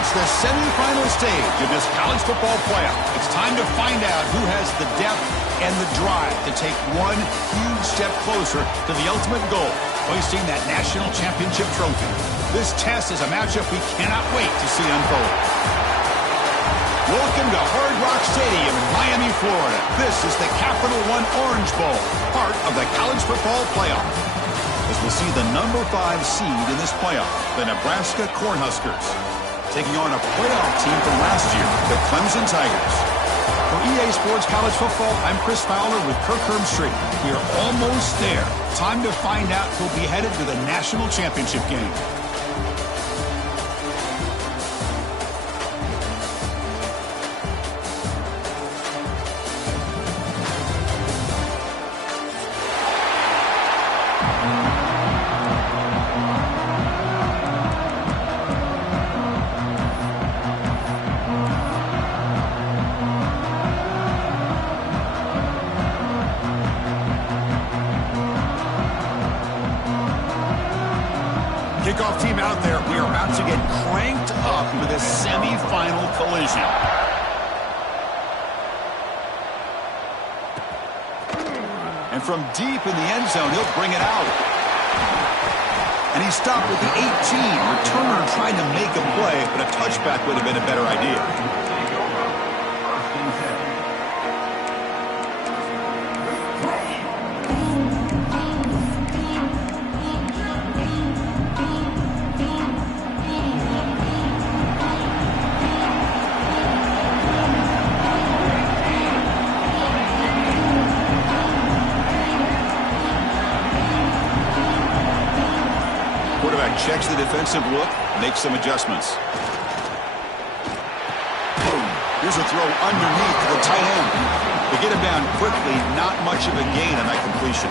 reached the semifinal stage of this college football playoff. It's time to find out who has the depth and the drive to take one huge step closer to the ultimate goal, hoisting that national championship trophy. This test is a matchup we cannot wait to see unfold. Welcome to Hard Rock Stadium in Miami, Florida. This is the Capital One Orange Bowl, part of the college football playoff. As we'll see the number 5 seed in this playoff, the Nebraska Cornhuskers, taking on a playoff team from last year, the Clemson Tigers. For EA Sports College Football, I'm Chris Fowler with Kirk Hermstreet. We are almost there. Time to find out who'll be headed to the national championship game. Kickoff team out there. We are about to get cranked up for this semifinal collision. And from deep in the end zone, he'll bring it out. And he stopped with the 18. Returner trying to make a play, but a touchback would have been a better idea. Checks the defensive look, makes some adjustments. Boom. Here's a throw underneath to the tight end. They get him down quickly, not much of a gain on that completion.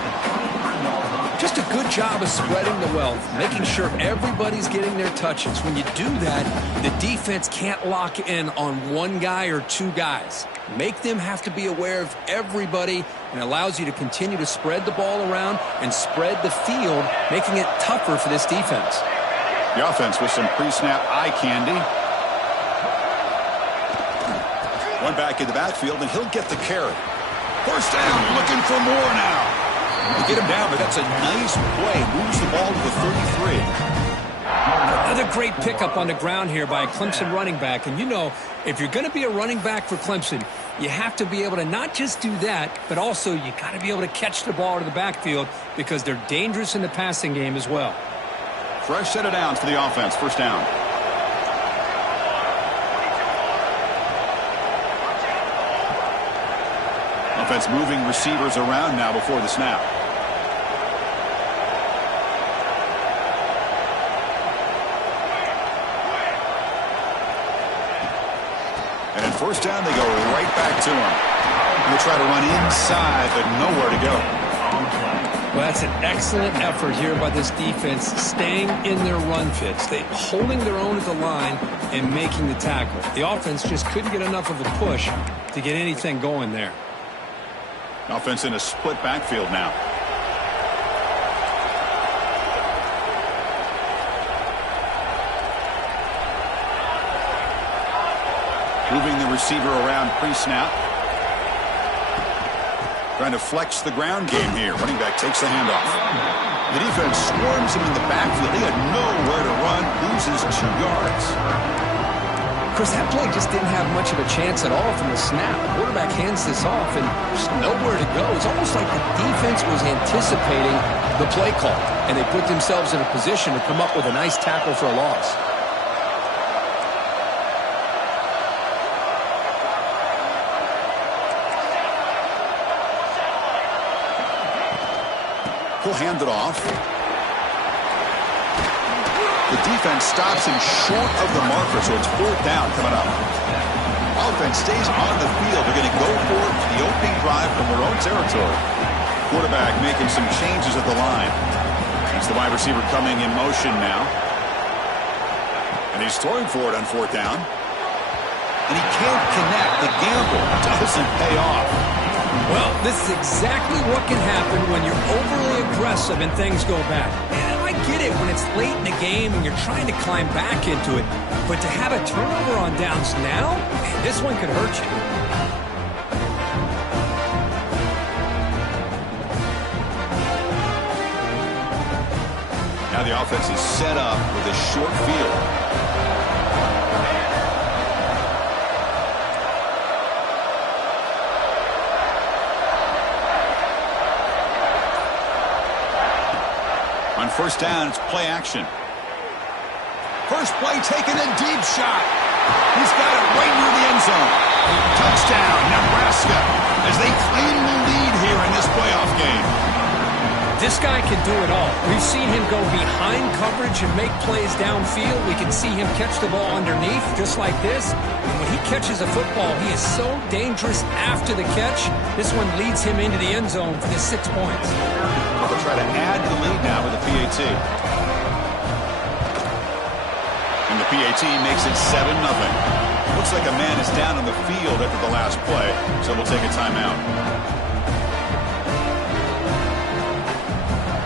Just a good job of spreading the wealth, making sure everybody's getting their touches. When you do that, the defense can't lock in on one guy or two guys. Make them have to be aware of everybody, and allows you to continue to spread the ball around and spread the field, making it tougher for this defense. The offense with some pre-snap eye candy. One back in the backfield, and he'll get the carry. First down, looking for more now. They get him down, but that's a nice play. Moves the ball to the 33. Another great pickup on the ground here by a Clemson running back. And you know, if you're going to be a running back for Clemson, you have to be able to not just do that, but also you got to be able to catch the ball to the backfield because they're dangerous in the passing game as well. Fresh set of downs for the offense. First down. Offense moving receivers around now before the snap. And at first down, they go right back to him. They try to run inside, but nowhere to go. Well, that's an excellent effort here by this defense, staying in their run fits. They holding their own at the line and making the tackle. The offense just couldn't get enough of a push to get anything going there. Offense in a split backfield now. Moving the receiver around pre-snap. Trying to flex the ground game here. Running back takes the handoff. The defense swarms him in the backfield. He had nowhere to run. Loses 2 yards. Chris, that play just didn't have much of a chance at all from the snap. The quarterback hands this off and there's nowhere to go. It's almost like the defense was anticipating the play call, and they put themselves in a position to come up with a nice tackle for a loss. He'll hand it off. The defense stops him short of the marker, so it's 4th down coming up. Offense stays on the field. They're going to go for it for the opening drive from their own territory. Quarterback making some changes at the line. It's the wide receiver coming in motion now. And he's throwing for it on 4th down. And he can't connect. The gamble doesn't pay off. Well, this is exactly what can happen when you're overly aggressive and things go bad. And I get it when it's late in the game and you're trying to climb back into it. But to have a turnover on downs now, man, this one could hurt you. Now the offense is set up with a short field. On first down, it's play action. First play taken, a deep shot. He's got it right near the end zone. Touchdown, Nebraska, as they claim the lead here in this playoff game. This guy can do it all. We've seen him go behind coverage and make plays downfield. We can see him catch the ball underneath, just like this. And when he catches a football, he is so dangerous after the catch. This one leads him into the end zone for the 6 points. They'll try to add to the lead now with the PAT. And the PAT makes it 7-0. Looks like a man is down on the field after the last play, so we'll take a timeout.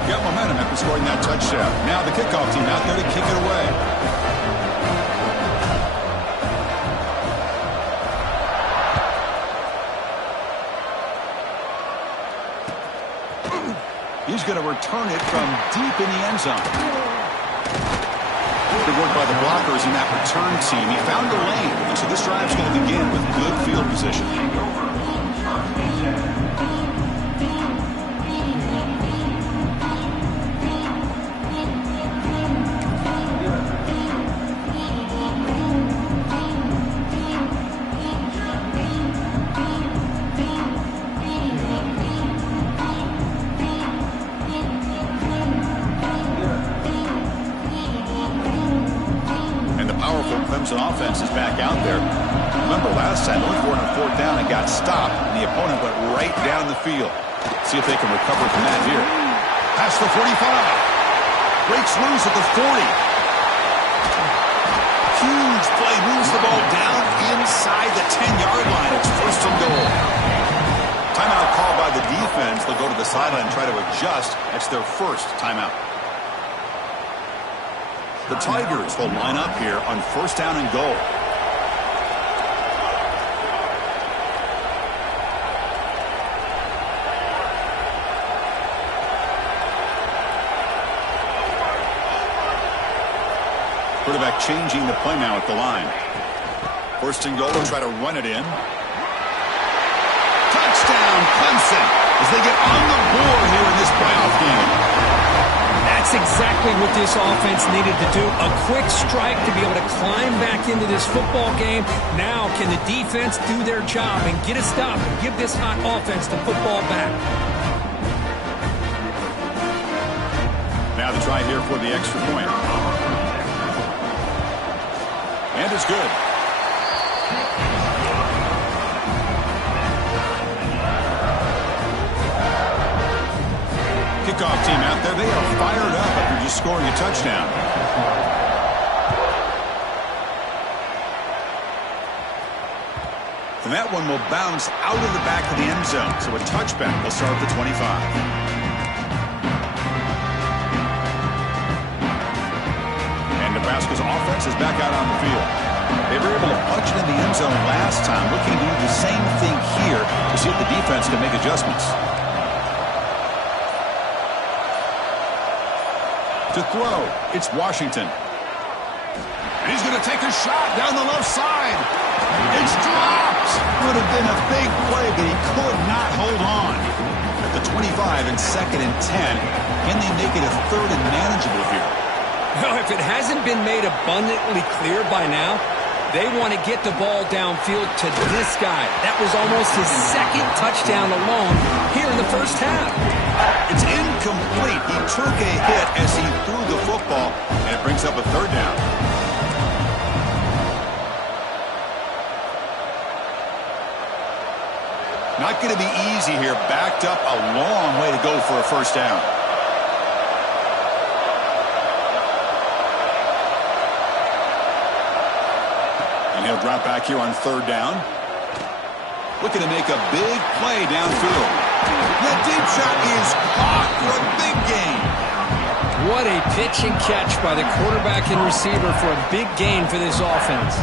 Got momentum after scoring that touchdown. Now the kickoff team out there to kick it away. He's going to return it from deep in the end zone. Good work by the blockers in that return team. He found a lane, and so this drive's going to begin with good field position. Clemson offense is back out there. Remember last time, only scored on fourth down and got stopped, and the opponent went right down the field. See if they can recover from that here. Past the 45. Breaks loose at the 40. Huge play. Moves the ball down inside the 10-yard line. It's first and goal. Timeout called by the defense. They'll go to the sideline and try to adjust. That's their first timeout. The Tigers will line up here on first down and goal. Quarterback changing the play now at the line. First and goal, they'll try to run it in. Touchdown, Clemson, as they get on the board here in this playoff game. That's exactly what this offense needed to do. A quick strike to be able to climb back into this football game. Now can the defense do their job and get a stop and give this hot offense the football back? Now the try here for the extra point. And it's good. Kickoff team out there, they are fired up after just scoring a touchdown. And that one will bounce out of the back of the end zone, so a touchback will start at the 25. And Nebraska's offense is back out on the field. They were able to punch it in the end zone last time, looking to do the same thing here to see if the defense can make adjustments. To throw, it's Washington. And he's going to take a shot down the left side. It's dropped. Would have been a big play, but he could not hold on. At the 25 and 2nd and 10, can they make it a 3rd and manageable here? Well, if it hasn't been made abundantly clear by now, they want to get the ball downfield to this guy. That was almost his 2nd touchdown alone here in the first half. It's incomplete. He took a hit as he threw the football, and it brings up a 3rd down. Not going to be easy here. Backed up a long way to go for a first down. And he'll drop back here on 3rd down. Looking to make a big play downfield. The deep shot is caught for a big gain. What a pitch and catch by the quarterback and receiver for a big gain for this offense.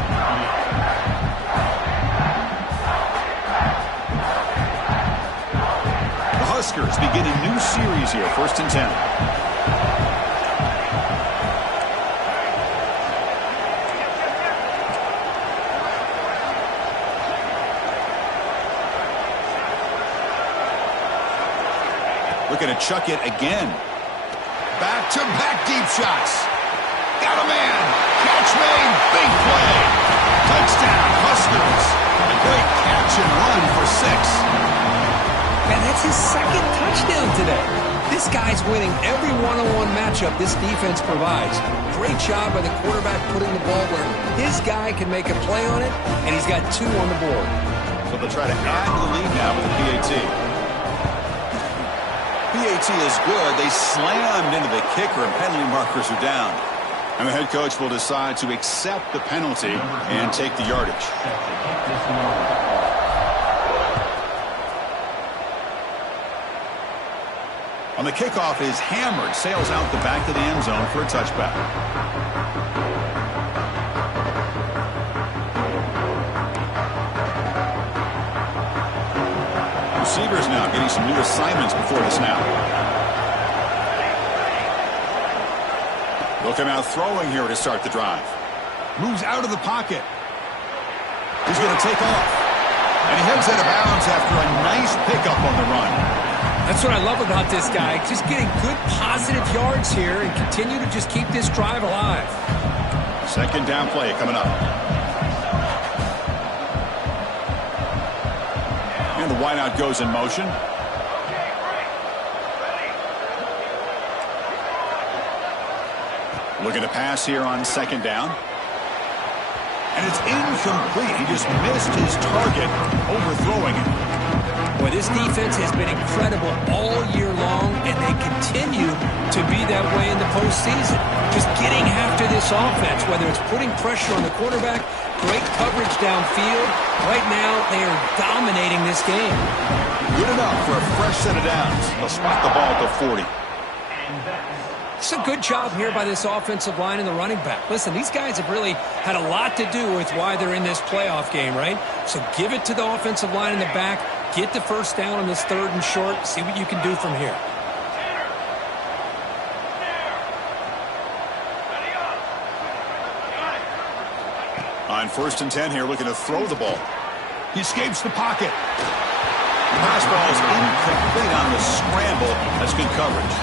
The Huskers begin a new series here, 1st and 10. Looking to chuck it again. Back-to-back deep shots. Got a man. Catch made. Big play. Touchdown, Huskers. A great catch and run for 6. Man, that's his 2nd touchdown today. This guy's winning every one-on-one matchup this defense provides. Great job by the quarterback putting the ball where his guy can make a play on it, and he's got 2 on the board. So they'll try to add to the lead now with the PAT. PAT is good. They slammed into the kicker, and penalty markers are down. And the head coach will decide to accept the penalty and take the yardage. On the kickoff is hammered, sails out the back of the end zone for a touchback. Receivers now getting some new assignments before the snap. They'll come out throwing here to start the drive. Moves out of the pocket. He's going to take off. And he heads out of bounds after a nice pickup on the run. That's what I love about this guy. Just getting good positive yards here and continue to just keep this drive alive. 2nd down play coming up. And the wideout goes in motion. Looking to pass here on 2nd down. And it's incomplete. He just missed his target, overthrowing it. Boy, this defense has been incredible all year long, and they continue to be that way in the postseason. Just getting after this offense, whether it's putting pressure on the quarterback, great coverage downfield. Right now, they are dominating this game. Good enough for a fresh set of downs. They'll spot the ball at the 40. It's a good job here by this offensive line and the running back. Listen, these guys have really had a lot to do with why they're in this playoff game, right? So give it to the offensive line in the back. Get the 1st down on this 3rd and short. See what you can do from here. On 1st and 10 here, looking to throw the ball. He escapes the pocket. The pass ball is incomplete on the scramble. That's good coverage.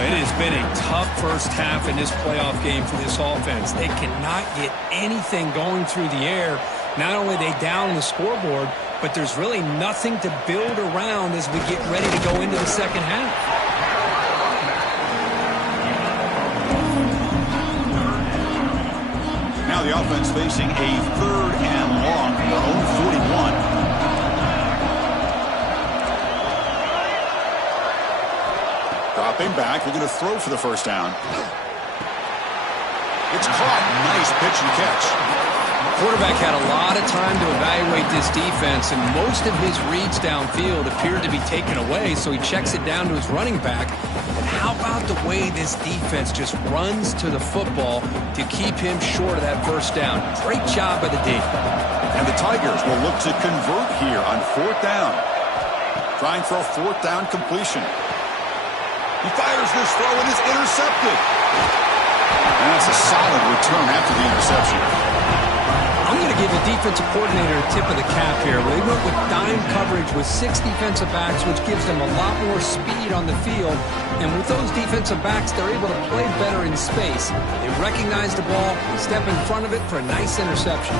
It has been a tough first half in this playoff game for this offense. They cannot get anything going through the air. Not only are they down the scoreboard, but there's really nothing to build around as we get ready to go into the 2nd half. Now the offense facing a 3rd and long from their own 41. Dropping back, looking to throw for the 1st down. It's caught. Nice pitch and catch. Quarterback had a lot of time to evaluate this defense, and most of his reads downfield appeared to be taken away, so he checks it down to his running back. And how about the way this defense just runs to the football to keep him short of that 1st down? Great job by the D. And the Tigers will look to convert here on 4th down. Trying for a 4th down completion. He fires this throw and is intercepted. And that's a solid return after the interception. I'm going to give the defensive coordinator a tip of the cap here. They went with dime coverage with 6 defensive backs, which gives them a lot more speed on the field. And with those defensive backs, they're able to play better in space. They recognize the ball, step in front of it for a nice interception.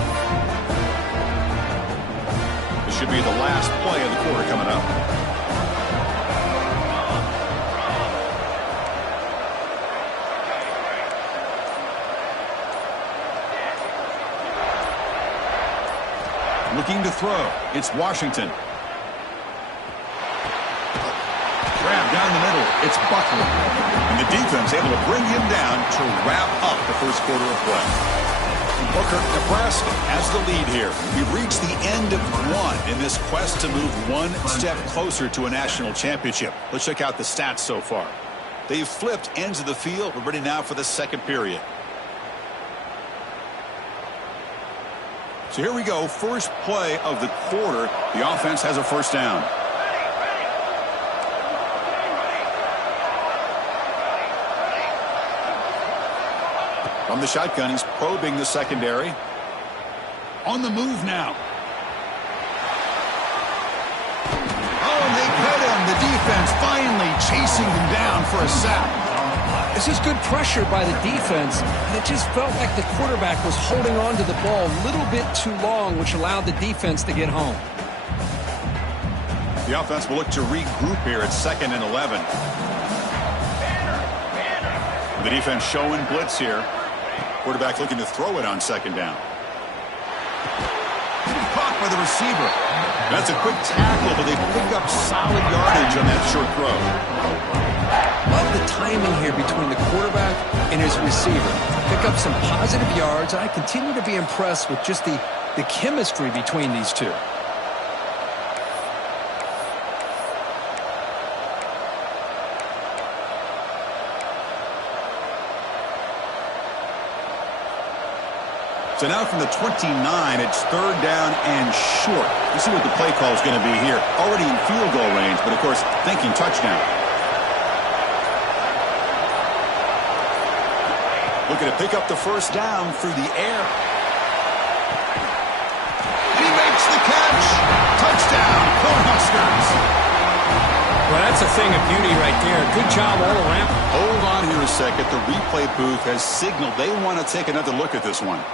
This should be the last play of the quarter coming up. Looking to throw. It's Washington. Grab down the middle. It's Buckler. And the defense able to bring him down to wrap up the 1st quarter of play. Booker, Nebraska has the lead here. We've reached the end of 1 in this quest to move 1 step closer to a national championship. Let's check out the stats so far. They've flipped ends of the field. We're ready now for the second period. So here we go. First play of the quarter. The offense has a first down. From the shotgun, he's probing the secondary. On the move now. Oh, and they cut him. The defense finally chasing him down for a sack. This is good pressure by the defense, and it just felt like the quarterback was holding on to the ball a little bit too long, which allowed the defense to get home. The offense will look to regroup here at 2nd and 11. The defense showing blitz here. Quarterback looking to throw it on 2nd down. Caught by the receiver. That's a quick tackle, but they pick up solid yardage on that short throw. Love the timing here between the quarterback and his receiver. Pick up some positive yards. I continue to be impressed with just the chemistry between these two. So now from the 29, it's 3rd down and short. Let's see what the play call is going to be here. Already in field goal range, but of course thinking touchdown. Looking to pick up the first down through the air. And he makes the catch. Touchdown, Cornhuskers. Well, that's a thing of beauty right there. Good job all around. Hold on here a second. The replay booth has signaled they want to take another look at this one.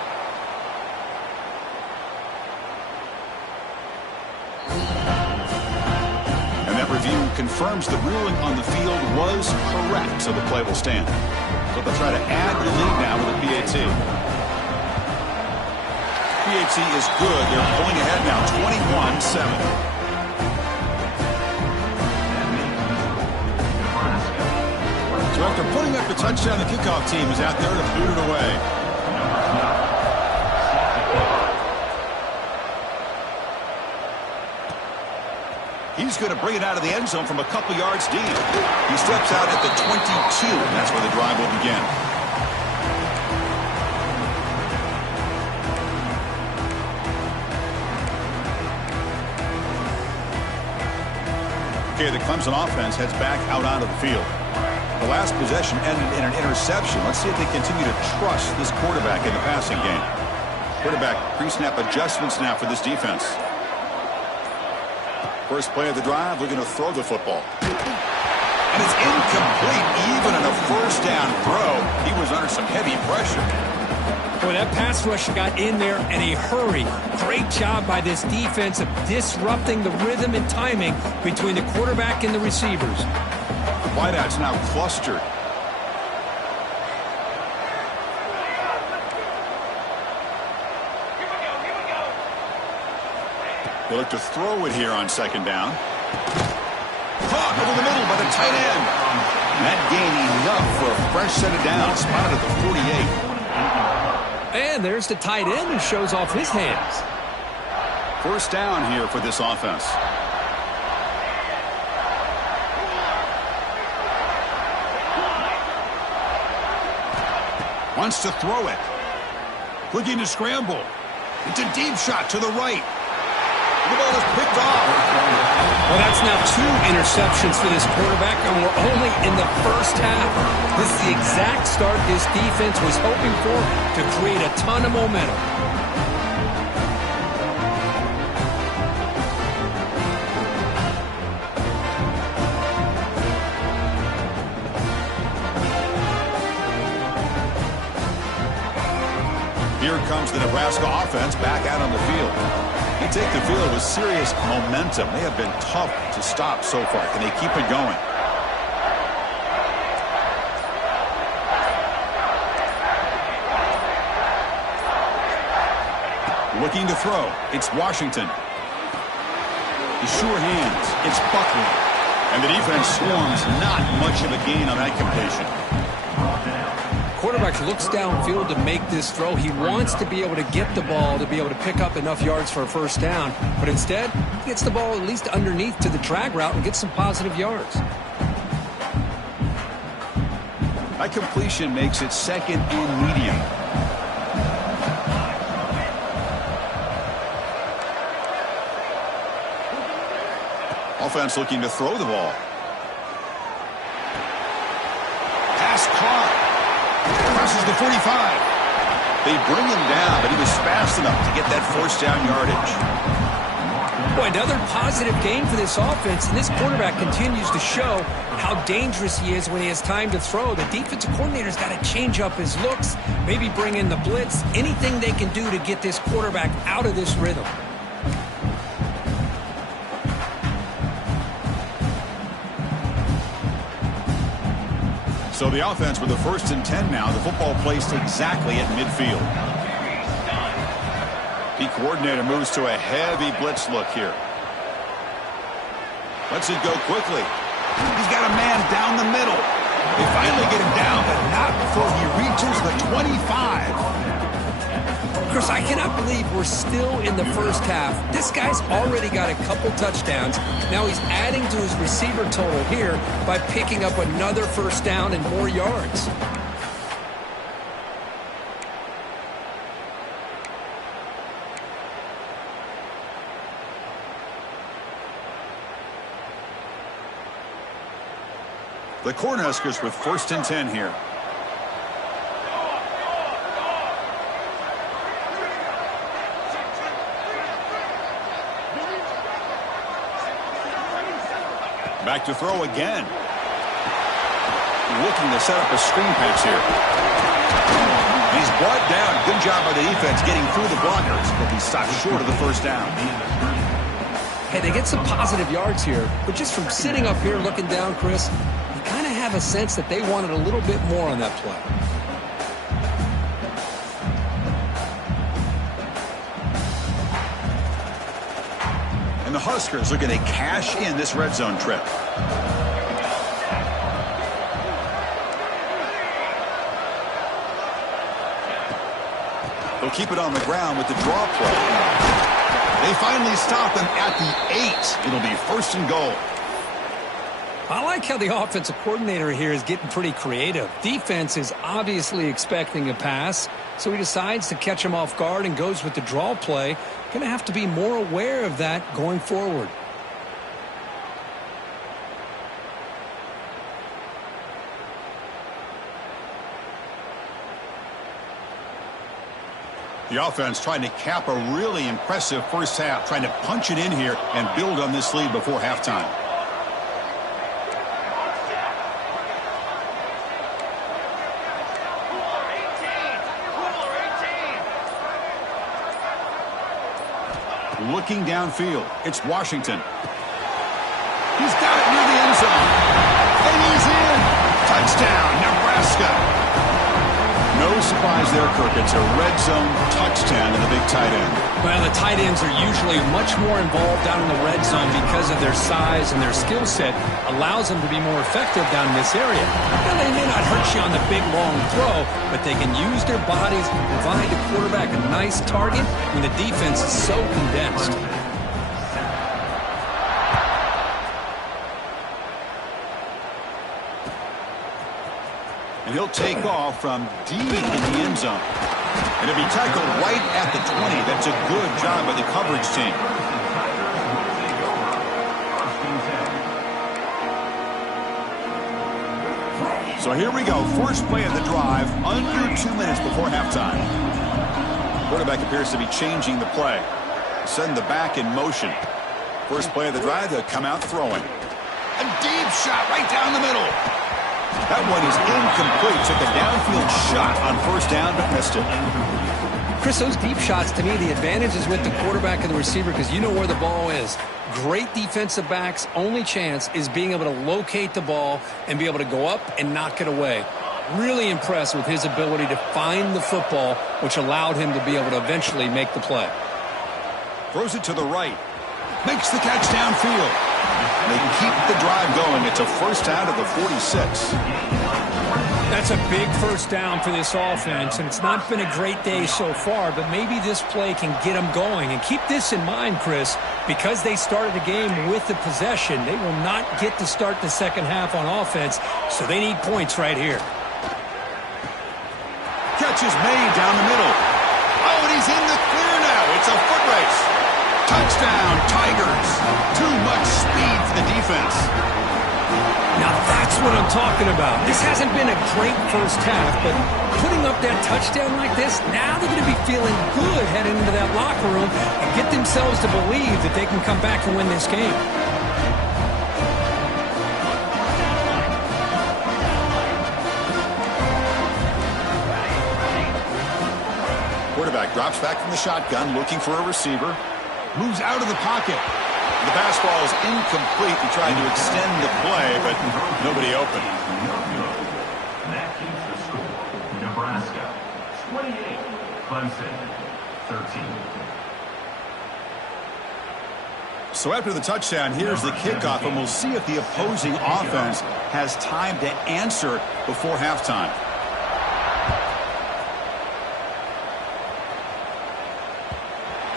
Review confirms the ruling on the field was correct, so the play will stand. So they'll try to add the lead now with a PAT. PAT is good. They're pulling ahead now, 21-7. So after putting up the touchdown, the kickoff team is out there to boot it away. He's going to bring it out of the end zone from a couple yards deep. He steps out at the 22, and that's where the drive will begin. Okay, the Clemson offense heads back out onto the field. The last possession ended in an interception. Let's see if they continue to trust this quarterback in the passing game. Quarterback pre-snap adjustments now for this defense. First play of the drive, looking to throw the football. And it's incomplete. Even on a first down throw, he was under some heavy pressure. Boy, that pass rush got in there in a hurry. Great job by this defense of disrupting the rhythm and timing between the quarterback and the receivers. The wideout's now clustered. They look to throw it here on 2nd down. Caught over the middle by the tight end. That gain enough for a fresh set of downs. Spotted at the 48. And there's the tight end who shows off his hands. First down here for this offense. Wants to throw it. Looking to scramble. It's a deep shot to the right. The ball is picked off. Well, that's now 2 interceptions for this quarterback, and we're only in the first half. This is the exact start this defense was hoping for to create a ton of momentum. Here comes the Nebraska offense back out on the field. They take the field with serious momentum. They have been tough to stop so far. Can they keep it going? Looking to throw. It's Washington. The sure hands. It's Buckley. And the defense swarms. Not much of a gain on that completion. Quarterback looks downfield to make this throw. He wants to be able to get the ball to be able to pick up enough yards for a first down. But instead, he gets the ball at least underneath to the drag route and gets some positive yards. That completion makes it 2nd and medium. Offense looking to throw the ball. Pass caught. Crosses the 45. They bring him down, but he was fast enough to get that 1st down yardage. Boy, another positive game for this offense, and this quarterback continues to show how dangerous he is when he has time to throw. The defensive coordinator's got to change up his looks, maybe bring in the blitz, anything they can do to get this quarterback out of this rhythm. So the offense with the 1st and 10 now. The football placed exactly at midfield. The coordinator moves to a heavy blitz look here. Lets it go quickly. He's got a man down the middle. They finally get him down, but not before he reaches the 25. Chris, I cannot believe we're still in the first half. This guy's already got a couple touchdowns. Now he's adding to his receiver total here by picking up another 1st down and more yards. The Cornhuskers with 1st and 10 here. Back to throw again. Looking to set up a screen pass here. He's brought down. Good job by the defense getting through the blockers, but he stopped short of the 1st down. Hey, they get some positive yards here, but just from sitting up here looking down, Chris, you kind of have a sense that they wanted a little bit more on that play. And the Huskers looking to cash in this red zone trip. They'll keep it on the ground with the draw play. They finally stop him at the 8. It'll be 1st and goal. I like how the offensive coordinator here is getting pretty creative. Defense is obviously expecting a pass, so he decides to catch him off guard and goes with the draw play. Going to have to be more aware of that going forward. The offense trying to cap a really impressive 1st half, trying to punch it in here and build on this lead before halftime. Looking downfield, it's Washington. He's got it near the end zone. And he's in. Touchdown, Nebraska. No surprise there, Kirk. It's a red zone touchdown to the big tight end. Well, the tight ends are usually much more involved down in the red zone because of their size and their skill set allows them to be more effective down in this area. Now, they may not hurt you on the big, long throw, but they can use their bodies to provide the quarterback a nice target when the defense is so condensed. And he'll take off from deep in the end zone. And he'll be tackled right at the 20. That's a good job by the coverage team. So here we go. First play of the drive, under 2 minutes before halftime. Quarterback appears to be changing the play. Send the back in motion. First play of the drive, they'll come out throwing. A deep shot right down the middle. That one is incomplete. Took a downfield shot on 1st down, but missed it. Chris, those deep shots, to me, the advantage is with the quarterback and the receiver because you know where the ball is. Great defensive backs, only chance is being able to locate the ball and be able to go up and knock it away. Really impressed with his ability to find the football, which allowed him to be able to eventually make the play. Throws it to the right. Makes the catch downfield. They keep the drive going. It's a 1st down to the 46. That's a big 1st down for this offense, and it's not been a great day so far, but maybe this play can get them going. And keep this in mind, Chris, because they started the game with the possession, they will not get to start the second half on offense, so they need points right here. catch is made down the middle. Oh, and he's in the clear now. It's a foot race. Touchdown, Tigers. Too much speed for the defense. Now that's what I'm talking about. This hasn't been a great first half, but putting up that touchdown like this, now they're going to be feeling good heading into that locker room and get themselves to believe that they can come back and win this game. Quarterback drops back from the shotgun, looking for a receiver. Moves out of the pocket. The pass ball is incomplete. He tried to extend the play, but nobody open. That keeps the score. Nebraska 28, Clemson 13. So after the touchdown, here's the kickoff, and we'll see if the opposing offense has time to answer before halftime.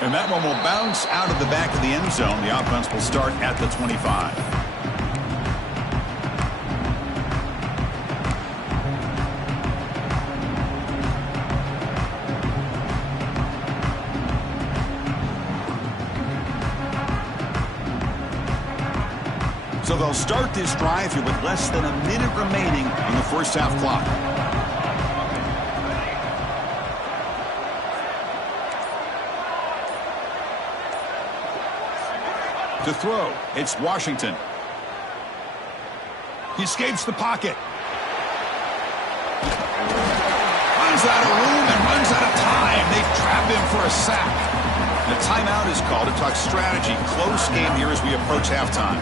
And that one will bounce out of the back of the end zone. The offense will start at the 25. So they'll start this drive here with less than a minute remaining on the first half clock. To throw, it's Washington. He escapes the pocket. Runs out of room and runs out of time. They trap him for a sack. The timeout is called to talk strategy. Close game here as we approach halftime.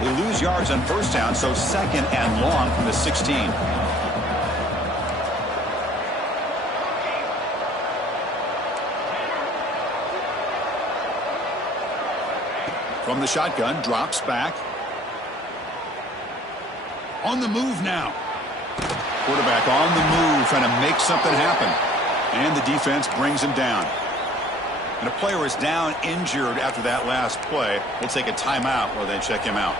They lose yards on first down, so second and long from the 16. From the shotgun, drops back. On the move now. Quarterback on the move, trying to make something happen. And the defense brings him down. And a player is down injured after that last play. We'll take a timeout while they check him out.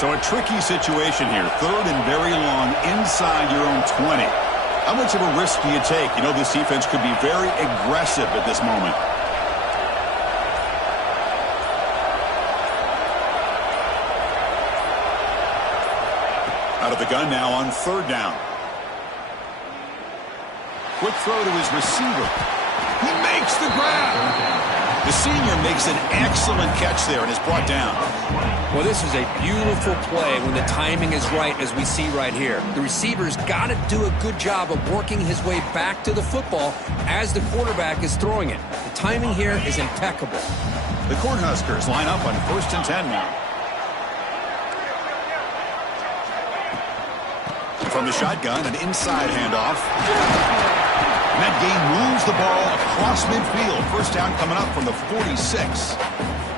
So a tricky situation here. Third and very long inside your own 20. How much of a risk do you take? You know, this defense could be very aggressive at this moment. Out of the gun now on third down. Quick throw to his receiver. He makes the grab. The senior makes an excellent catch there and is brought down. Well, this is a beautiful play when the timing is right, as we see right here. The receiver's got to do a good job of working his way back to the football as the quarterback is throwing it. The timing here is impeccable. The Cornhuskers line up on 1st and 10 now. From the shotgun, an inside handoff. And that game moves the ball across midfield. First down coming up from the 46.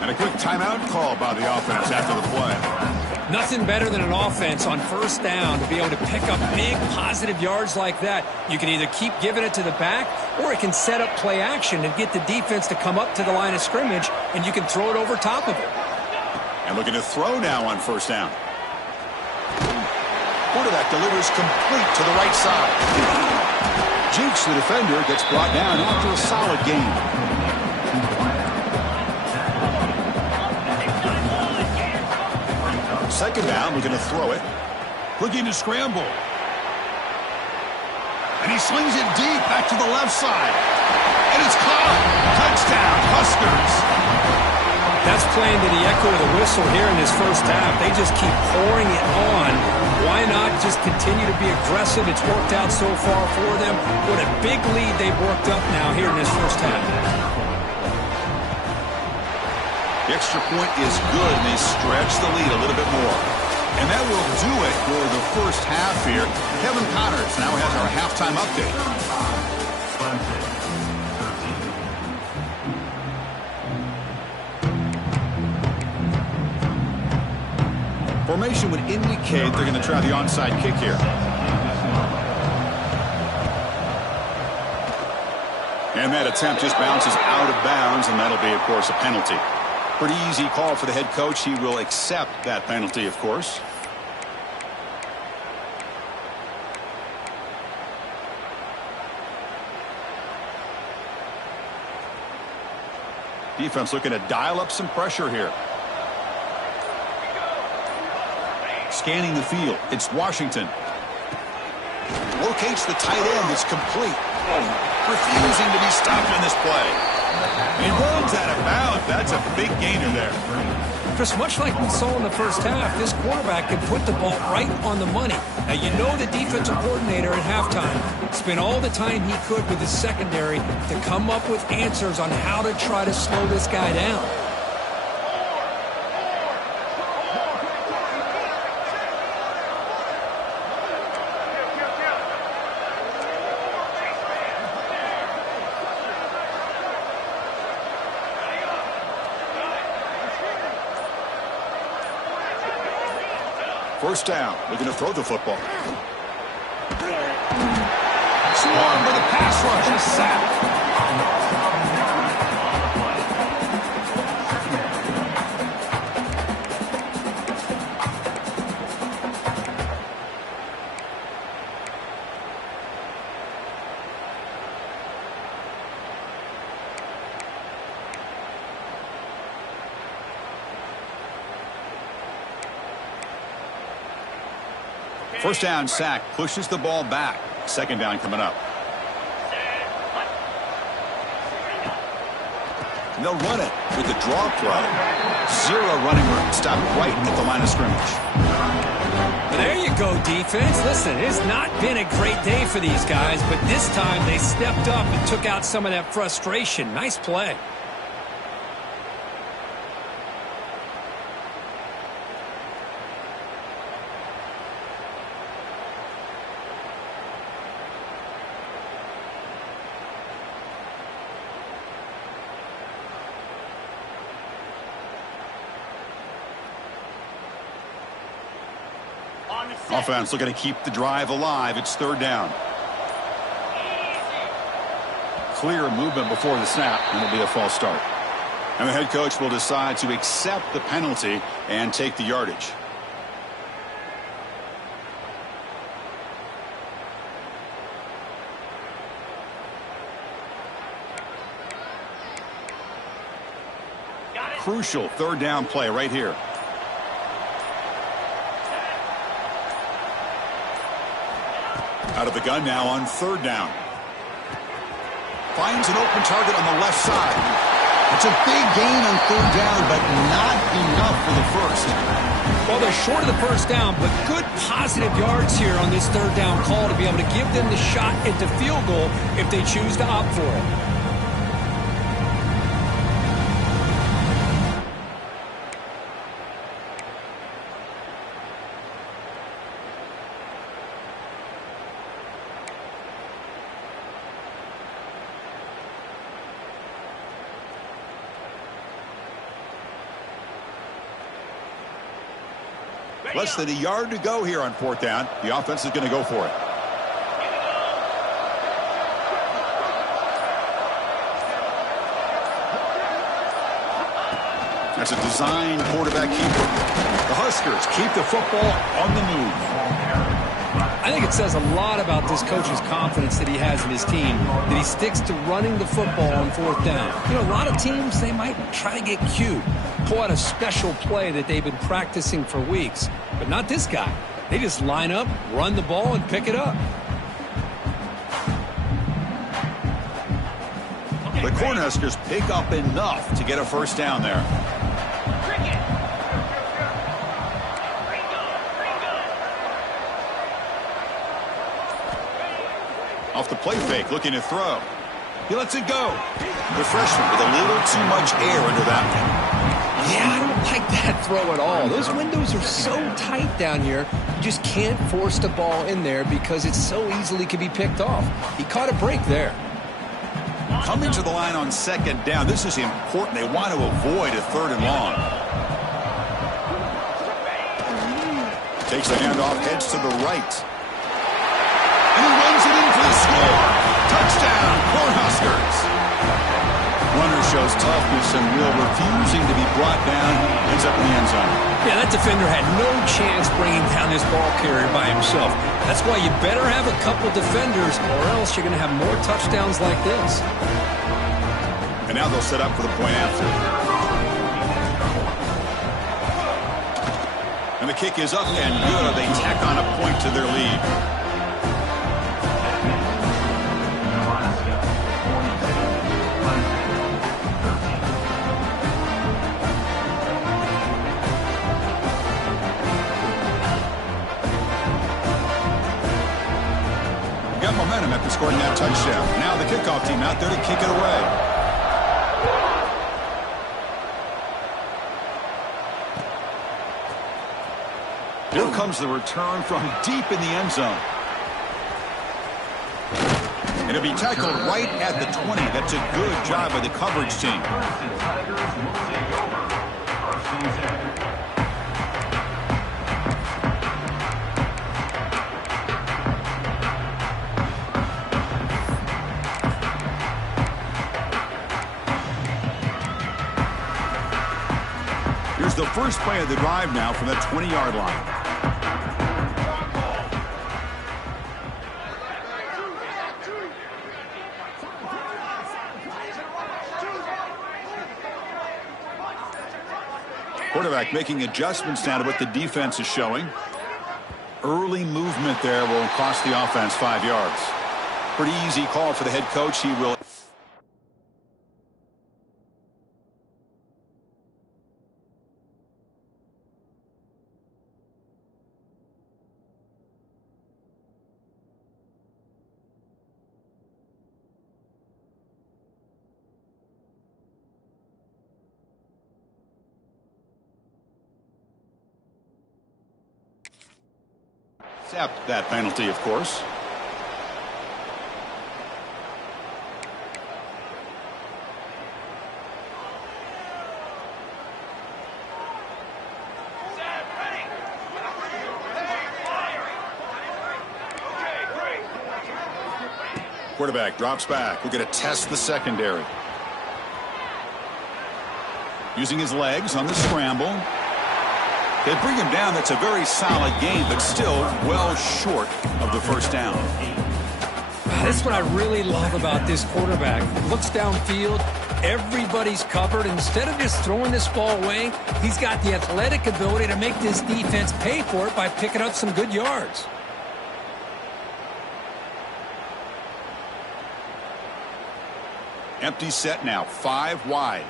And a quick timeout call by the offense after the play. Nothing better than an offense on first down to be able to pick up big positive yards like that. You can either keep giving it to the back, or it can set up play action and get the defense to come up to the line of scrimmage, and you can throw it over top of it. And looking to throw now on first down. Quarterback delivers complete to the right side. Jukes the defender, gets brought down after a solid game. Second down, looking to throw it. Looking to scramble. And he slings it deep back to the left side. And it's caught. Touchdown, Huskers. That's playing to the echo of the whistle here in this first half. They just keep pouring it on. Why not just continue to be aggressive? It's worked out so far for them. What a big lead they've worked up now here in this first half. The extra point is good, and they stretch the lead a little bit more. And that will do it for the first half here. Kevin Connors now has our halftime update. Formation would indicate they're going to try the onside kick here. And that attempt just bounces out of bounds, and that'll be, of course, a penalty. Pretty easy call for the head coach. He will accept that penalty, of course. Defense looking to dial up some pressure here. Scanning the field. It's Washington. Locates the tight end. It's complete. Refusing to be stopped in this play. He runs out of bounds. That's a big gainer there. Chris, much like we saw in the first half, this quarterback can put the ball right on the money. Now, you know the defensive coordinator at halftime spent all the time he could with his secondary to come up with answers on how to try to slow this guy down. First down. Looking to throw the football. Swarmed with a pass rush. A sack. First down sack, pushes the ball back. Second down coming up. And they'll run it with the draw play. Zero running room. Stop right at the line of scrimmage. There you go, defense. Listen, it's not been a great day for these guys, but this time they stepped up and took out some of that frustration. Nice play. Offense looking to keep the drive alive. It's third down. Clear movement before the snap, and it'll be a false start. And the head coach will decide to accept the penalty and take the yardage. Crucial third down play right here. Out of the gun now on third down. Finds an open target on the left side. It's a big gain on third down, but not enough for the first. Well, they're short of the first down, but good positive yards here on this third down call to be able to give them the shot at the field goal if they choose to opt for it. Less than a yard to go here on fourth down. The offense is going to go for it. That's a design quarterback keeper. The Huskers keep the football on the move. I think it says a lot about this coach's confidence that he has in his team, that he sticks to running the football on fourth down. You know, a lot of teams, they might try to get cute, pull out a special play that they've been practicing for weeks. But not this guy. They just line up, run the ball, and pick it up. The Cornhuskers pick up enough to get a first down there. Off the play fake, looking to throw. He lets it go. The freshman with a little too much air under that one. Yeah, I don't like that throw at all. Those windows are so tight down here, you just can't force the ball in there because it so easily can be picked off. He caught a break there. Coming to the line on second down. This is important. They want to avoid a third and long. Takes the handoff, heads to the right. And he runs it in for the score. Touchdown, Cornhuskers. shows toughness and will, refusing to be brought down. Ends up in the end zone. Yeah, that defender had no chance bringing down this ball carrier by himself. That's why you better have a couple defenders, or else you're going to have more touchdowns like this. And now they'll set up for the point after. And the kick is up and good. They tack on a point to their lead. Nebraska 42, Clemson 13. Got momentum after scoring that touchdown. Now the kickoff team out there to kick it away. Here comes the return from deep in the end zone. And it'll be tackled right at the 20. That's a good job by the coverage team. Clemson Tigers will take over. First and 10. Here's the first play of the drive now from the 20-yard line. Quarterback making adjustments now to what the defense is showing. Early movement there will cost the offense 5 yards. Pretty easy call for the head coach. He will. Accept that penalty, of course. Quarterback drops back. We're going to test the secondary. Using his legs on the scramble. They bring him down. That's a very solid game, but still well short of the first down. That's what I really love about this quarterback. Looks downfield. Everybody's covered. Instead of just throwing this ball away, he's got the athletic ability to make this defense pay for it by picking up some good yards. Empty set now, 5 wide.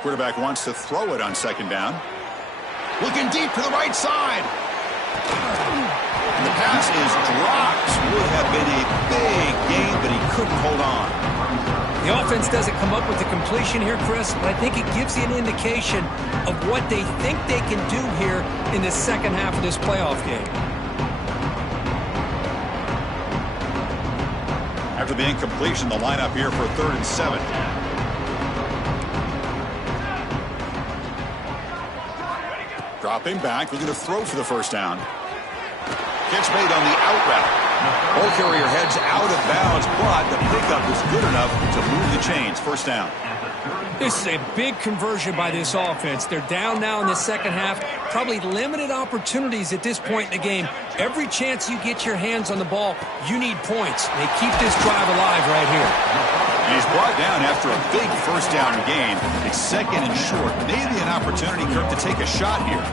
Quarterback wants to throw it on second down. Looking deep to the right side. And the pass is dropped. Would have been a big gain, but he couldn't hold on. The offense doesn't come up with the completion here, Chris, but I think it gives you an indication of what they think they can do here in the second half of this playoff game. After the incompletion, the lineup here for 3rd and 7. Dropping back, looking to throw for the first down. Catch made on the out route. Ball carrier heads out of bounds, but the pickup is good enough to move the chains. First down. This is a big conversion by this offense. They're down now in the second half. Probably limited opportunities at this point in the game. Every chance you get your hands on the ball, you need points. They keep this drive alive right here. And he's brought down after a big first down gain. It's second and short. Maybe an opportunity, Kirk, to take a shot here.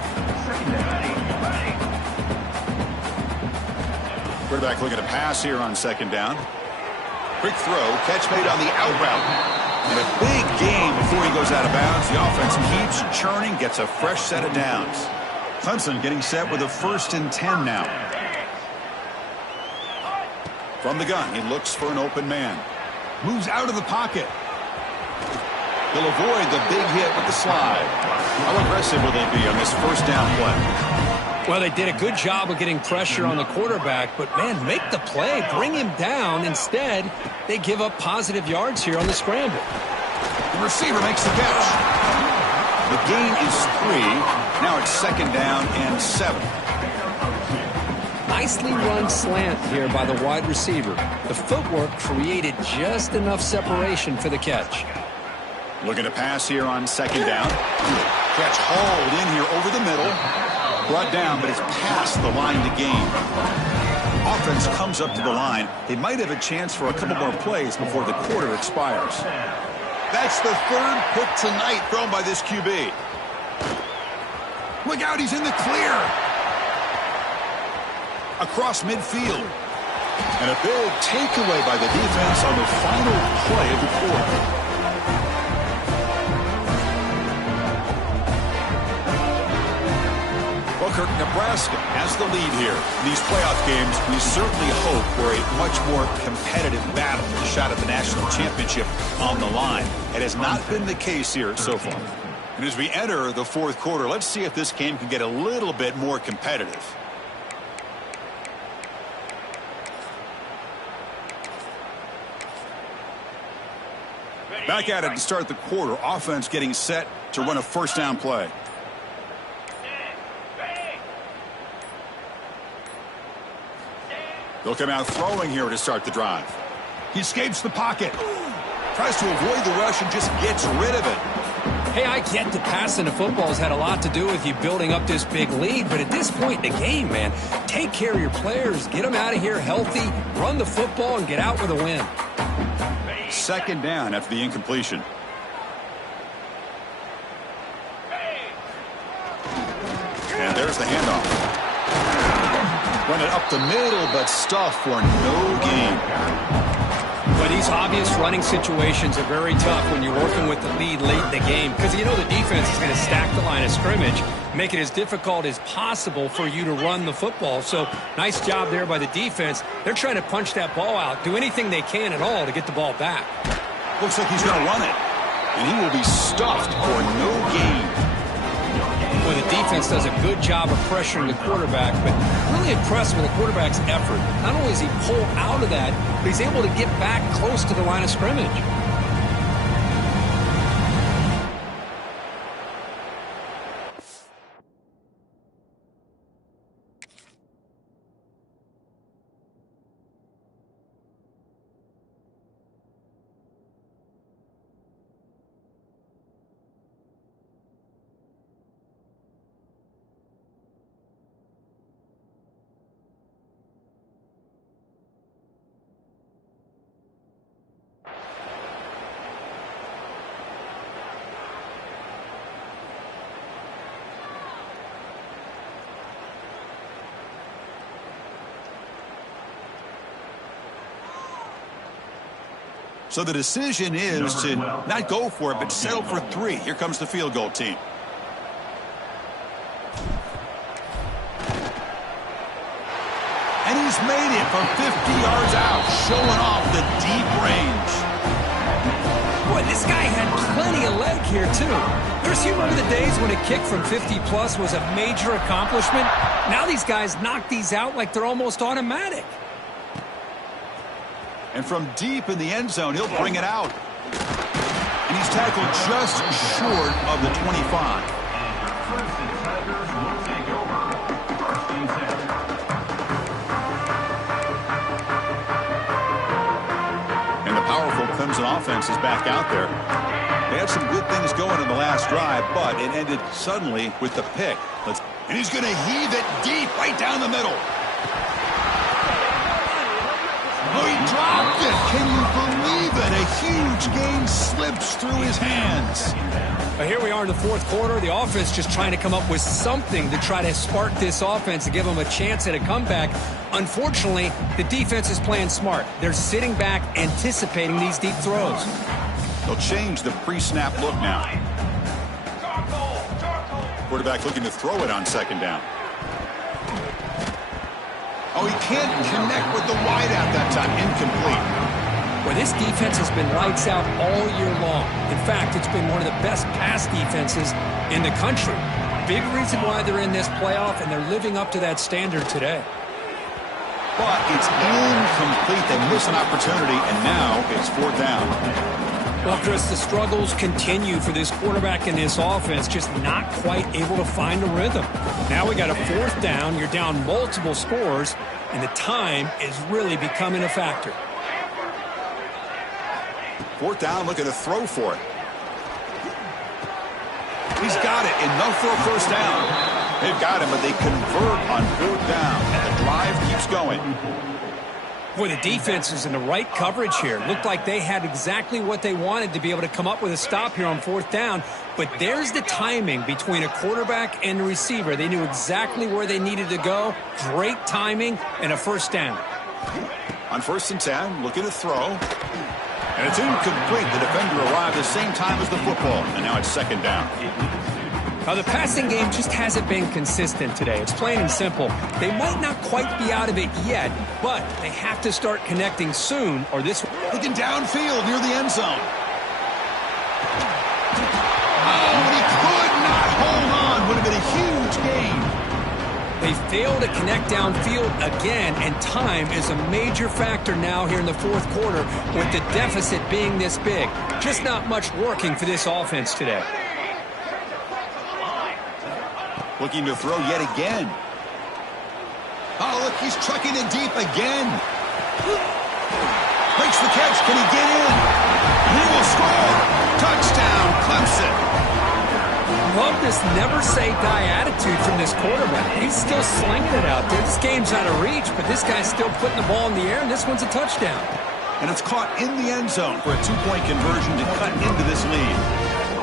Quarterback looking to pass here on second down. Quick throw, catch made on the out route. And a big gain before he goes out of bounds. The offense keeps churning, gets a fresh set of downs. Clemson getting set with a 1st and 10 now. From the gun, he looks for an open man. Moves out of the pocket. He'll avoid the big hit with the slide. How aggressive will they be on this first down play? Well, they did a good job of getting pressure on the quarterback, but, man, make the play. Bring him down. Instead, they give up positive yards here on the scramble. The receiver makes the catch. The gain is 3. Now it's 2nd down and 7. I Nicely run slant here by the wide receiver. The footwork created just enough separation for the catch. Looking to pass here on second down. Catch hauled in here over the middle. Brought down, but it's past the line to gain. Offense comes up to the line. They might have a chance for a couple more plays before the quarter expires. That's the third pick tonight thrown by this QB. Look out, he's in the clear. Across midfield. And a big takeaway by the defense on the final play of the quarter. Nebraska has the lead here. In these playoff games, we certainly hope for a much more competitive battle, a shot at the national championship on the line. It has not been the case here so far. And as we enter the fourth quarter, let's see if this game can get a little bit more competitive. Back at it to start the quarter. Offense getting set to run a first down play. They'll come out throwing here to start the drive. He escapes the pocket. Tries to avoid the rush and just gets rid of it. Hey, I get the passing of football has had a lot to do with you building up this big lead, but at this point in the game, man, take care of your players. Get them out of here healthy, run the football, and get out with a win. Second down after the incompletion. And there's the handoff. Run it up the middle, but stuff for no gain. Well, these obvious running situations are very tough when you're working with the lead late in the game because you know the defense is going to stack the line of scrimmage, make it as difficult as possible for you to run the football. So nice job there by the defense. They're trying to punch that ball out, do anything they can at all to get the ball back. Looks like he's going to run it, and he will be stuffed for no gain. Well, the defense does a good job of pressuring the quarterback, but really impressed with the quarterback's effort. Not only does he pull out of that, but he's able to get back close to the line of scrimmage. So the decision is to not go for it, but settle for 3. Here comes the field goal team. And he's made it from 50 yards out, showing off the deep range. Boy, this guy had plenty of leg here, too. Chris, you remember the days when a kick from 50-plus was a major accomplishment? Now these guys knock these out like they're almost automatic. And from deep in the end zone, he'll bring it out. And he's tackled just short of the 25. Clemson Tigers will take over. First and 10. And the powerful Clemson offense is back out there. They had some good things going in the last drive, but it ended suddenly with the pick. And he's going to heave it deep right down the middle. Oh, he dropped it. Can you believe it? A huge gain slips through his hands. But here we are in the fourth quarter. The offense just trying to come up with something to try to spark this offense and give them a chance at a comeback. Unfortunately, the defense is playing smart. They're sitting back, anticipating these deep throws. They'll change the pre-snap look now. Quarterback looking to throw it on second down. Oh, he can't connect with the wideout that time. Incomplete. Well, this defense has been lights out all year long. In fact, it's been one of the best pass defenses in the country. Big reason why they're in this playoff, and they're living up to that standard today. But it's incomplete. They miss an opportunity, and now it's fourth down. Well, Chris, the struggles continue for this quarterback in this offense, just not quite able to find a rhythm. Now we got a 4th down. You're down multiple scores, and the time is really becoming a factor. 4th down, looking to throw for it. He's got it, enough for a 1st down. They've got him, but they convert on 4th down, and the drive keeps going. Boy, the defense is in the right coverage here. Looked like they had exactly what they wanted to be able to come up with a stop here on 4th down. But there's the timing between a quarterback and the receiver. They knew exactly where they needed to go. Great timing and a 1st down. On 1st and 10, looking to throw. And it's incomplete. The defender arrived the same time as the football. And now it's 2nd down. Now, the passing game just hasn't been consistent today. It's plain and simple. They might not quite be out of it yet, but they have to start connecting soon, or this... Looking downfield near the end zone. Oh, but he could not hold on. Would have been a huge gain. They fail to connect downfield again, and time is a major factor now here in the 4th quarter with the deficit being this big. Just not much working for this offense today. Looking to throw yet again. Oh, look, he's trucking it deep again. Makes the catch. Can he get in? He will score. Touchdown, Clemson. Love this never-say-die attitude from this quarterback. He's still slinging it out there. This game's out of reach, but this guy's still putting the ball in the air, and this one's a touchdown. And it's caught in the end zone for a 2-point conversion to cut into this lead.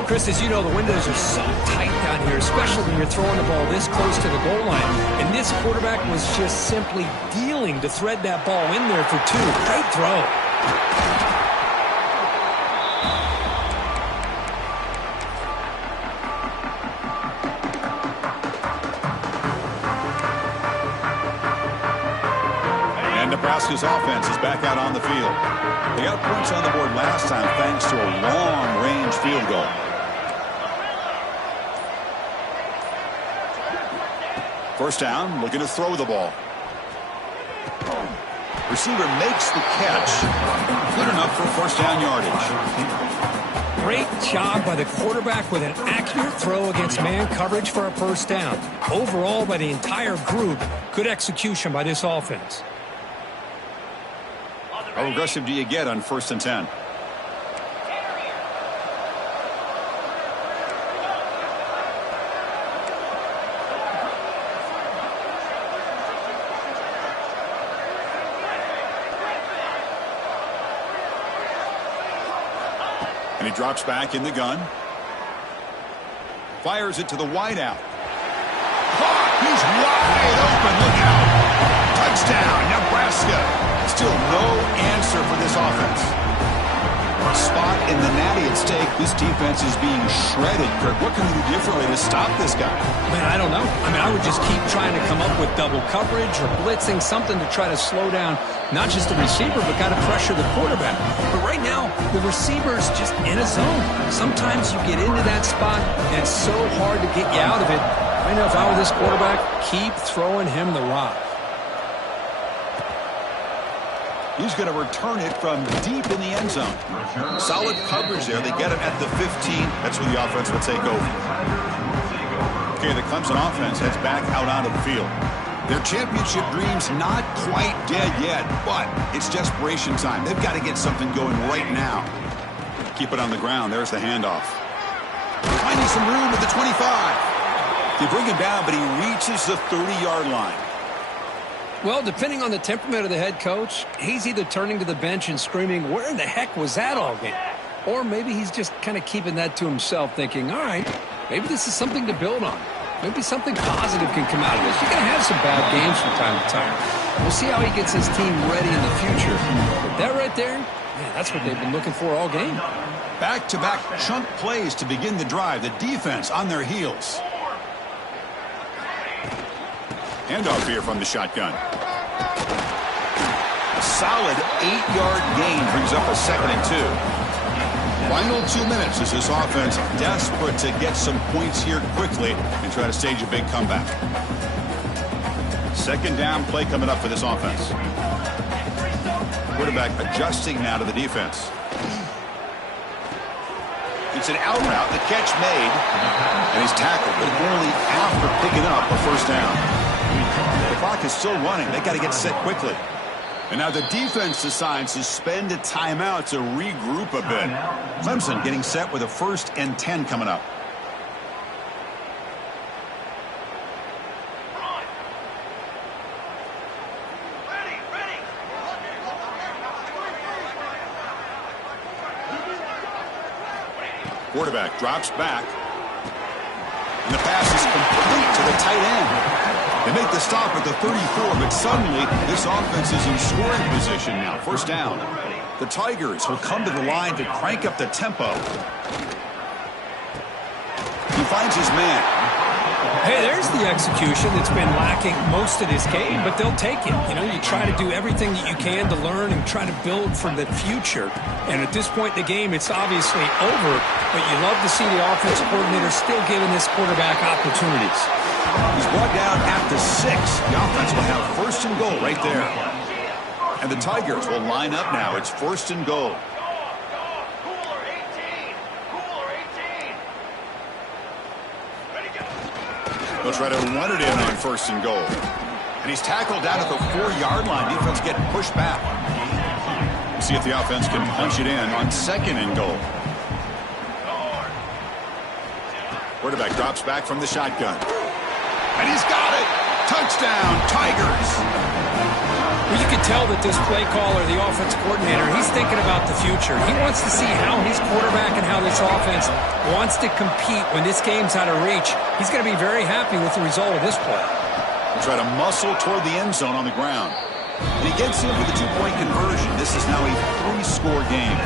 Chris, as you know, the windows are so tight down here, especially when you're throwing the ball this close to the goal line. And this quarterback was just simply dealing to thread that ball in there for 2. Great throw. And Nebraska's offense is back out on the field. They got points on the board last time thanks to a long-range field goal. First down, looking to throw the ball. Receiver makes the catch. Good enough for 1st down yardage. Great job by the quarterback with an accurate throw against man coverage for a 1st down. Overall, by the entire group, good execution by this offense. How aggressive do you get on 1st and 10? And he drops back in the gun. Fires it to the wideout. He's wide open. Look out. Touchdown, Nebraska. Still no answer for this offense. Spot in the natty at stake. This defense is being shredded. Kirk, what can we do differently to stop this guy? Man, I don't know. I mean, I would just keep trying to come up with double coverage or blitzing, something to try to slow down not just the receiver, but got to pressure the quarterback. But right now, the receiver's just in a zone. Sometimes you get into that spot, and it's so hard to get you out of it. I know if I were this quarterback, keep throwing him the rock. He's going to return it from deep in the end zone. Solid coverage there. They get him at the 15. That's where the offense will take over. Okay, the Clemson offense heads back out onto the field. Their championship dream's not quite dead yet, but it's desperation time. They've got to get something going right now. Keep it on the ground. There's the handoff. Finding some room at the 25. They bring him down, but he reaches the 30-yard line. Well, depending on the temperament of the head coach, he's either turning to the bench and screaming, where in the heck was that all game? Or maybe he's just kind of keeping that to himself, thinking, all right, maybe this is something to build on. Maybe something positive can come out of this. You're going to have some bad games from time to time. We'll see how he gets his team ready in the future. But that right there, man, that's what they've been looking for all game. Back-to-back chunk plays to begin the drive. The defense on their heels. Handoff here from the shotgun. A solid 8-yard gain brings up a 2nd and 2. Final 2 minutes as this offense desperate to get some points here quickly and try to stage a big comeback. 2nd down play coming up for this offense. Quarterback adjusting now to the defense. It's an out route, the catch made, and he's tackled, but only after picking up a first down. The clock is still running. They got to get set quickly. And now the defense decides to spend a timeout to regroup a bit. Clemson getting set with a 1st and 10 coming up. Quarterback drops back. And the pass is complete to the tight end. They make the stop at the 34, but suddenly this offense is in scoring position now. First down. The Tigers will come to the line to crank up the tempo. He finds his man. Hey, there's the execution that's been lacking most of this game, but they'll take it. You know, you try to do everything that you can to learn and try to build for the future. And at this point in the game, it's obviously over, but you love to see the offensive coordinator still giving this quarterback opportunities. He's brought down at the 6. The offense will have 1st and goal right there. And the Tigers will line up now. It's 1st and goal. They'll try to run it in on 1st and goal. And he's tackled down at the 4-yard line. Defense getting pushed back. We'll see if the offense can punch it in on 2nd and goal. Quarterback drops back from the shotgun. And he's got it. Touchdown, Tigers. Well, you can tell that this play caller, the offensive coordinator, he's thinking about the future. He wants to see how his quarterback and how this offense wants to compete when this game's out of reach. He's going to be very happy with the result of this play. He'll try to muscle toward the end zone on the ground. And he gets in for the 2-point conversion. This is now a 3-score game.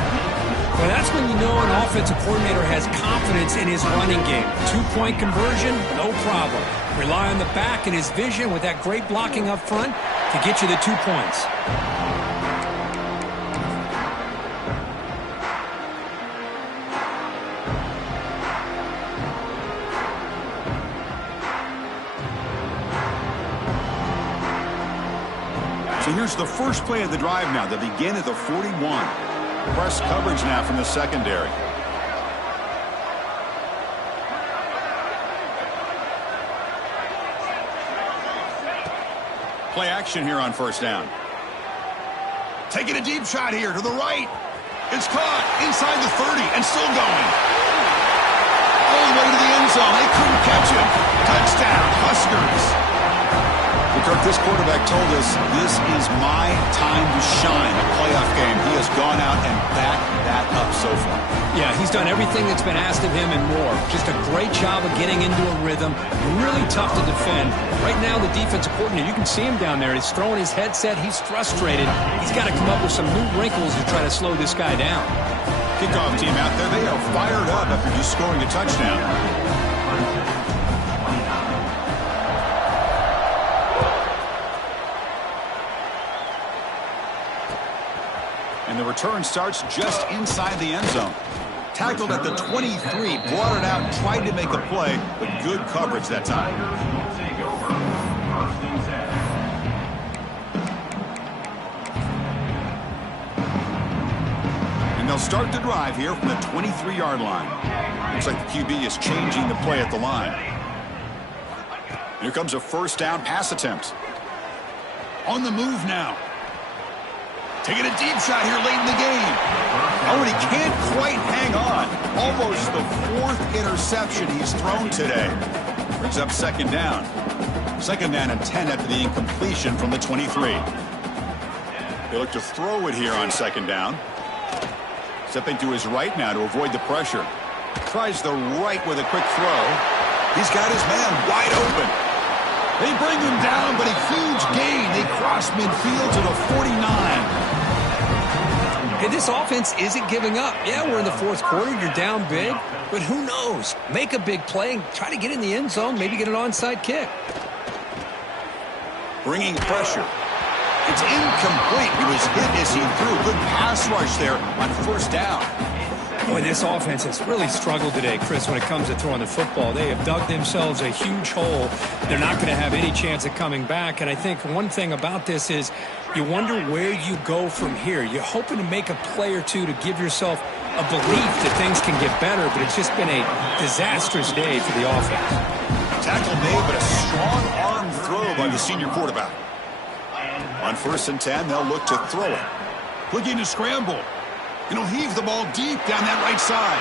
Well, that's when you know an offensive coordinator has confidence in his running game. 2-point conversion, no problem. Rely on the back and his vision with that great blocking up front to get you the 2 points. So here's the first play of the drive now. They begin at the 41. Press coverage now from the secondary. Play action here on 1st down. Taking a deep shot here to the right. It's caught inside the 30 and still going. All the way to the end zone. They couldn't catch him. Touchdown, Huskers. Kirk, this quarterback told us this is my time to shine. A playoff game. He has gone out and backed that up so far. Yeah, he's done everything that's been asked of him and more. Just a great job of getting into a rhythm. Really tough to defend. Right now, the defensive coordinator, you can see him down there. He's throwing his headset. He's frustrated. He's got to come up with some new wrinkles to try to slow this guy down. Kickoff team out there. They are fired up after just scoring a touchdown. And the return starts just inside the end zone. Tackled at the 23, brought it out, tried to make a play, but good coverage that time. And they'll start the drive here from the 23-yard line. Looks like the QB is changing the play at the line. Here comes a 1st down pass attempt. On the move now. Taking a deep shot here late in the game. Oh, and he can't quite hang on. Almost the 4th interception he's thrown today. Brings up 2nd down. 2nd down and 10 after the incompletion from the 23. They look to throw it here on 2nd down. Stepping to his right now to avoid the pressure. Tries the right with a quick throw. He's got his man wide open. They bring him down, but a huge gain. They cross midfield to the 49. Hey, this offense isn't giving up. Yeah, we're in the 4th quarter. You're down big. But who knows? Make a big play. Try to get in the end zone. Maybe get an onside kick. Bringing pressure. It's incomplete. He was hit as he threw. Good pass rush there on 1st down. Boy, this offense has really struggled today, Chris, when it comes to throwing the football. They have dug themselves a huge hole. They're not going to have any chance of coming back. And I think one thing about this is you wonder where you go from here. You're hoping to make a play or two to give yourself a belief that things can get better, but it's just been a disastrous day for the offense. Tackle made, but a strong arm throw by the senior quarterback. On 1st and 10, they'll look to throw it. Looking to scramble. And he'll heave the ball deep down that right side.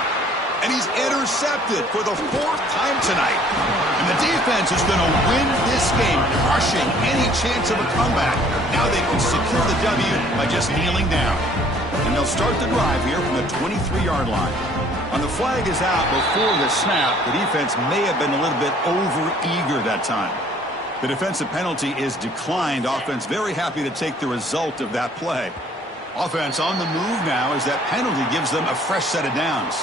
And he's intercepted for the 4th time tonight. And the defense is going to win this game, crushing any chance of a comeback. Now they can secure the W by just kneeling down. And they'll start the drive here from the 23-yard line. When the flag is out before the snap, the defense may have been a little bit over-eager that time. The defensive penalty is declined. Offense very happy to take the result of that play. Offense on the move now as that penalty gives them a fresh set of downs.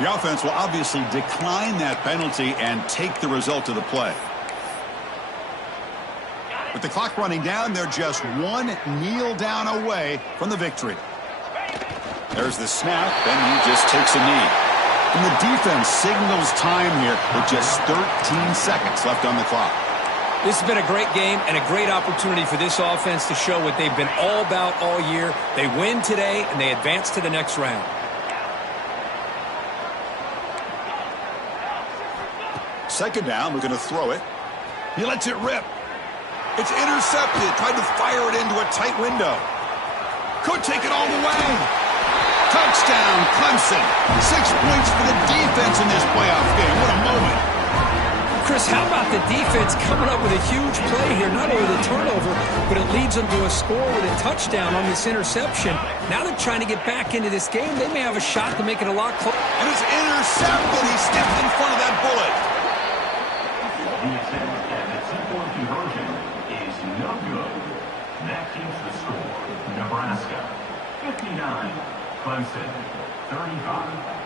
The offense will obviously decline that penalty and take the result of the play. With the clock running down, they're just one kneel down away from the victory. There's the snap, and he just takes a knee. And the defense signals time here with just 13 seconds left on the clock. This has been a great game and a great opportunity for this offense to show what they've been all about all year. They win today, and they advance to the next round. Second down, we're going to throw it. He lets it rip. It's intercepted. Tried to fire it into a tight window. Could take it all the way. Touchdown, Clemson. 6 points for the defense in this playoff game. What a moment. Chris, how about the defense coming up with a huge play here? Not only the turnover, but it leads them to a score with a touchdown on this interception. Now they're trying to get back into this game. They may have a shot to make it a lot closer. And it's intercepted. He stepped in front of that bullet. The attempt at the two-point conversion is no good. That keeps the score. Nebraska, 59. Clemson, 35.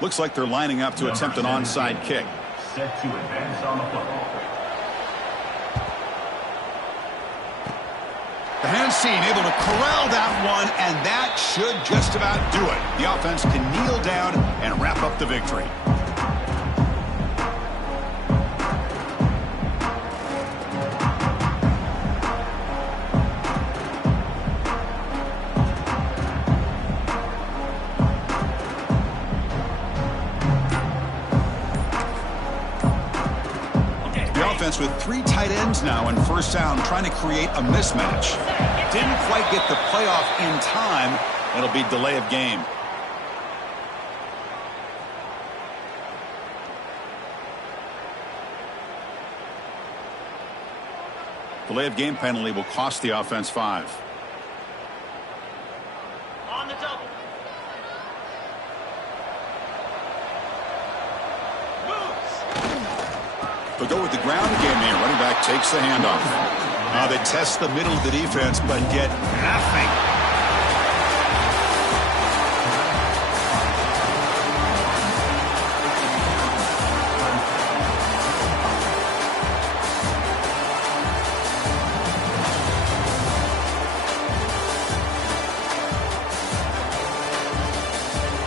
Looks like they're lining up to attempt an onside kick. Set to advance on the football. The hand seen able to corral that one, and that should just about do it. The offense can kneel down and wrap up the victory. With 3 tight ends now in first down, trying to create a mismatch. Didn't quite get the playoff in time. It'll be delay of game. Delay of game penalty will cost the offense 5. On the double. They'll go with the ground game here. Running back takes the handoff. Now they test the middle of the defense, but get nothing.